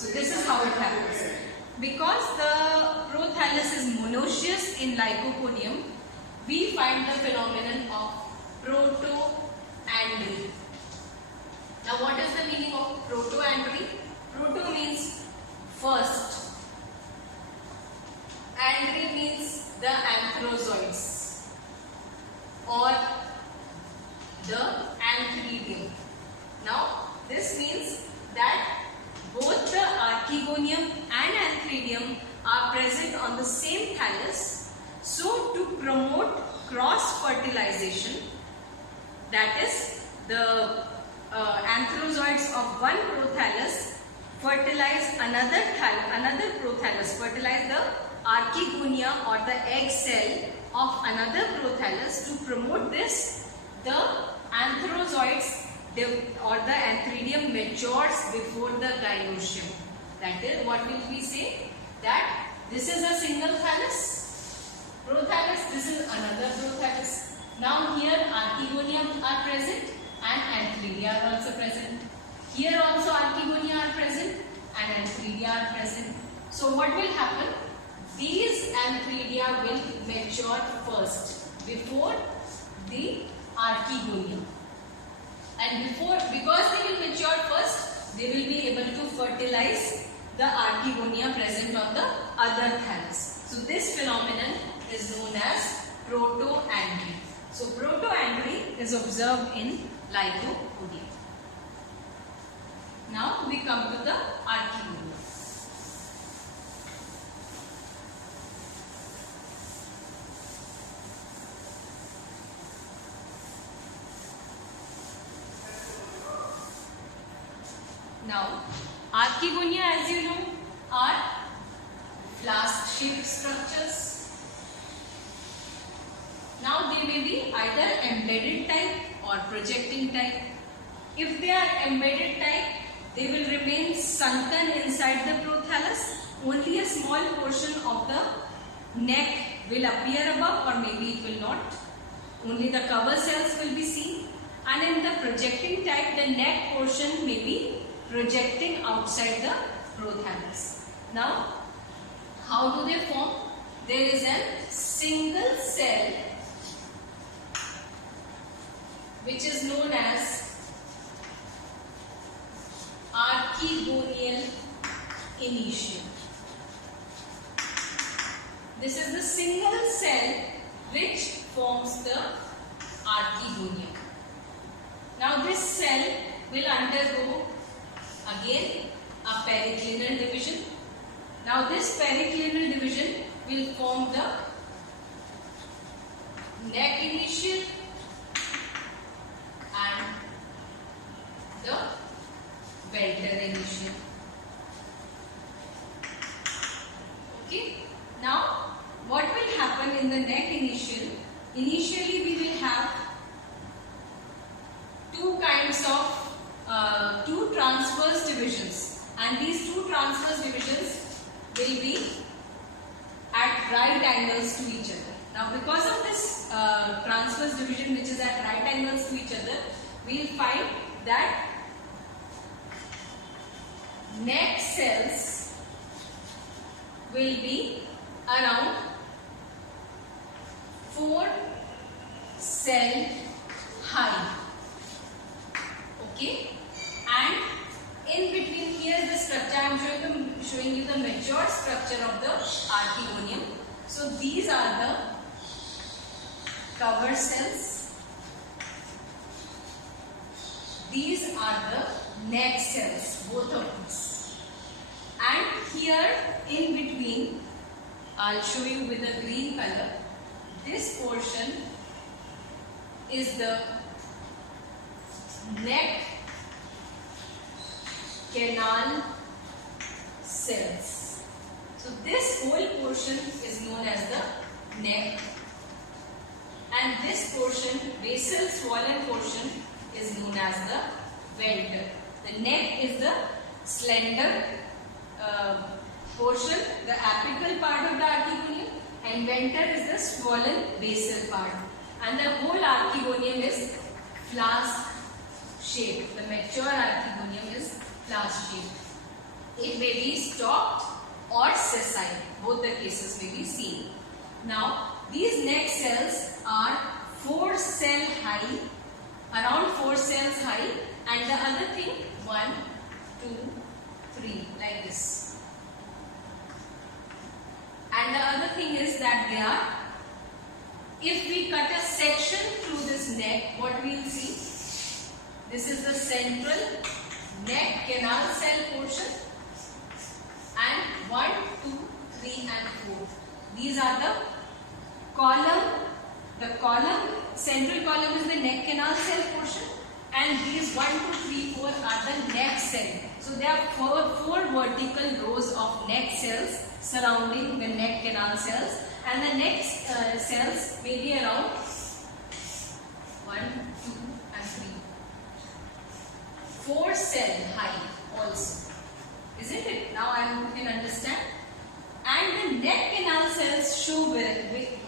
So this is how it happens. Because the prothallus is monoecious in Lycopodium, we find the phenomenon of protoandry. Now what is the meaning of protoandry? Proto means first. Andry means the antherozoids or the antheridium. Now this means that both the archegonium and antheridium are present on the same thallus. So to promote cross fertilization, that is the antherozoids of one prothallus fertilize another prothallus, fertilize the archegonia or the egg cell of another prothallus. To promote this, the antherozoids or the antheridium matures before the gynoecium. That is, what will we say? That this is a single thallus, prothallus, this is another prothallus. Now here archegonia are present and antheridia are also present. Here also archegonia are present and antheridia are present. So what will happen? These antheridia will mature first before the archegonia. And because they will mature first, they will be able to fertilize the archegonia present on the other thallus. So this phenomenon is known as protoandry. So protoandry is observed in Lycopodium. Now we come to the archegonia. Now, archegonia, as you know, are flask-shaped structures. Now, they may be either embedded type or projecting type. If they are embedded type, they will remain sunken inside the prothallus. Only a small portion of the neck will appear above, or maybe it will not. Only the cover cells will be seen. And in the projecting type, the neck portion may be projecting outside the prothallus. Now, how do they form? There is a single cell which is known as archegonial initium. This is the single cell which forms the archegonia. Now this cell will undergo again a periclinal division. Now this periclinal division will form the neck initial and the venter initial. Okay. Now what will happen in the neck initial? Initially we will have two kinds of two transverse divisions, and these two transverse divisions will be at right angles to each other. Now because of this transverse division which is at right angles to each other, we will find that neck cells will be around 4 cell high. Okay, and in between here the structure, I am showing you the mature structure of the archegonium. So these are the cover cells, these are the neck cells, both of these, and here in between, I'll show you with a green color, this portion is the neck canal cells. So this whole portion is known as the neck, and this portion, basal swollen portion, is known as the venter. The neck is the slender portion, the apical part of the archegonium, and venter is the swollen basal part, and the whole archegonium is flask shaped. The mature archegonium is flask shaped. It may be stalked or sessile. Both the cases may be seen. Now, these neck cells are 4 cell high, around 4 cells high, and the other thing 1, 2, 3 like this. And the other thing is that they are, if we cut a section through this neck, what we will see? This is the central neck canal cell portion, and 1, 2, 3 and 4. These are the column. The column, central column is the neck canal cell portion, and these 1, 2, 3, 4 are the neck cell. So there are four vertical rows of neck cells surrounding the neck canal cells, and the neck cells may be around 1, 2 and 3. 4 cell high also, isn't it? Now I hope you can understand. And the neck canal cells show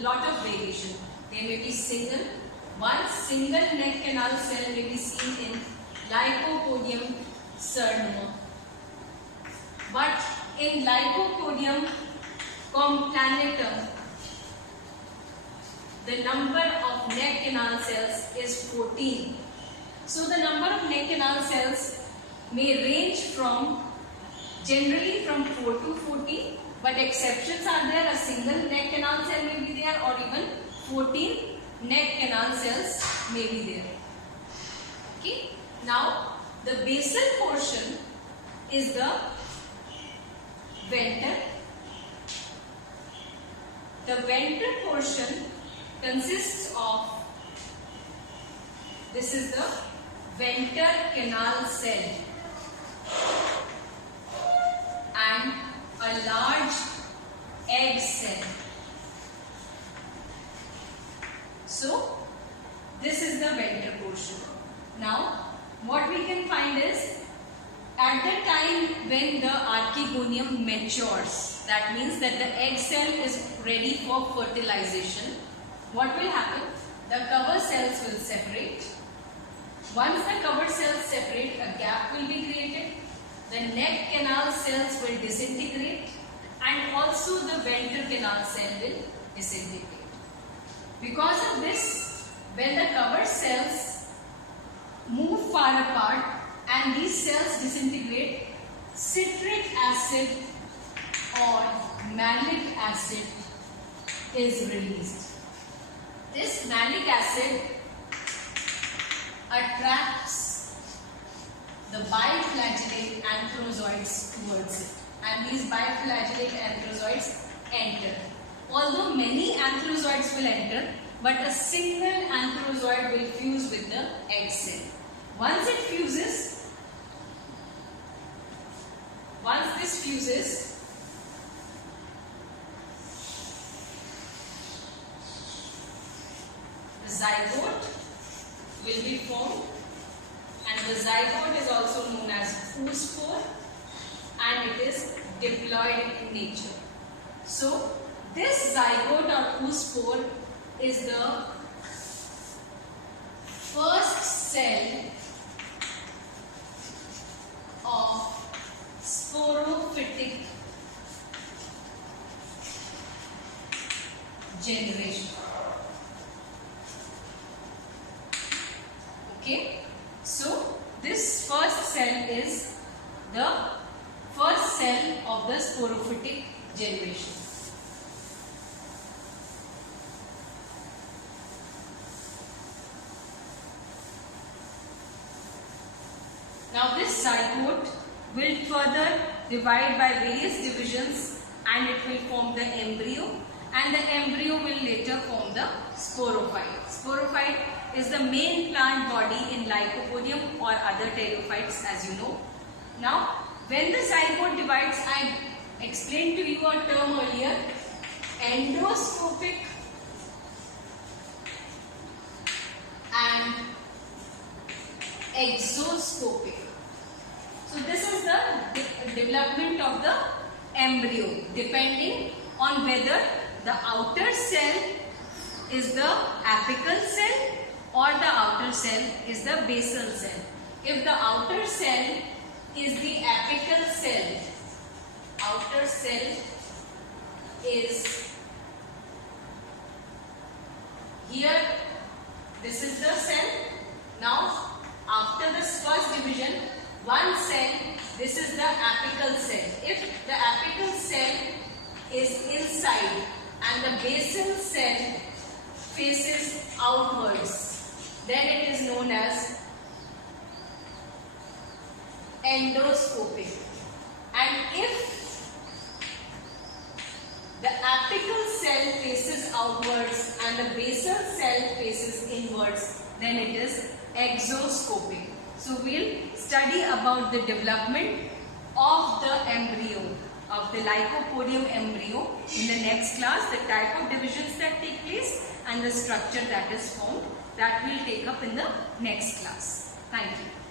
lot of variation. They may be single. One single neck canal cell may be seen in Lycopodium cernum. But in Lycopodium complanatum, the number of neck canal cells is 14. So the number of neck canal cells may range generally from 4 to 14, but exceptions are there. A single neck canal cell may be there, or even 14 neck canal cells may be there. Okay. Now the basal portion is the venter. The venter portion consists of, this is the venter canal cell and a large egg cell. So this is the venter portion. Now what we can find is, at the time when the archegonium matures, that means that the egg cell is ready for fertilization, what will happen? The cover cells will separate. Once the cover cells separate, a gap will be created. The neck canal cells will disintegrate, and also the venter canal cell will disintegrate. Because of this, when the cover cells move far apart and these cells disintegrate, citric acid or malic acid is released. This malic acid attracts the biflagellate antherozoids towards it, and these biflagellate antherozoids enter. Although many antherozoids will enter, but a single antherozoid will fuse with the egg cell. Once this fuses, the zygote will be formed, and the zygote is also known as oospore, and it is diploid in nature. So this zygote or oospore is the first cell of sporophytic generation. Okay, so this first cell is the first cell of the sporophytic generation. Now this zygote will further divide by various divisions, and it will form the embryo, and the embryo will later form the sporophyte. Sporophyte is the main plant body in Lycopodium or other pterophytes, as you know. Now when the zygote divides, I explained to you a term earlier, endoscopic and exoscopic. So this is the development of the embryo, depending on whether the outer cell is the apical cell or the outer cell is the basal cell. If the outer cell is the apical cell, outer cell is here. This is the cell. Now after this first division, one cell, this is the apical cell. If the apical cell is inside and the basal cell faces outwards, then it is known as endoscopic. And if the apical cell faces outwards and the basal cell faces inwards, then it is exoscopic. So we'll study about the development of the embryo, of the Lycopodium embryo in the next class, the type of divisions that take place and the structure that is formed. That we'll take up in the next class. Thank you.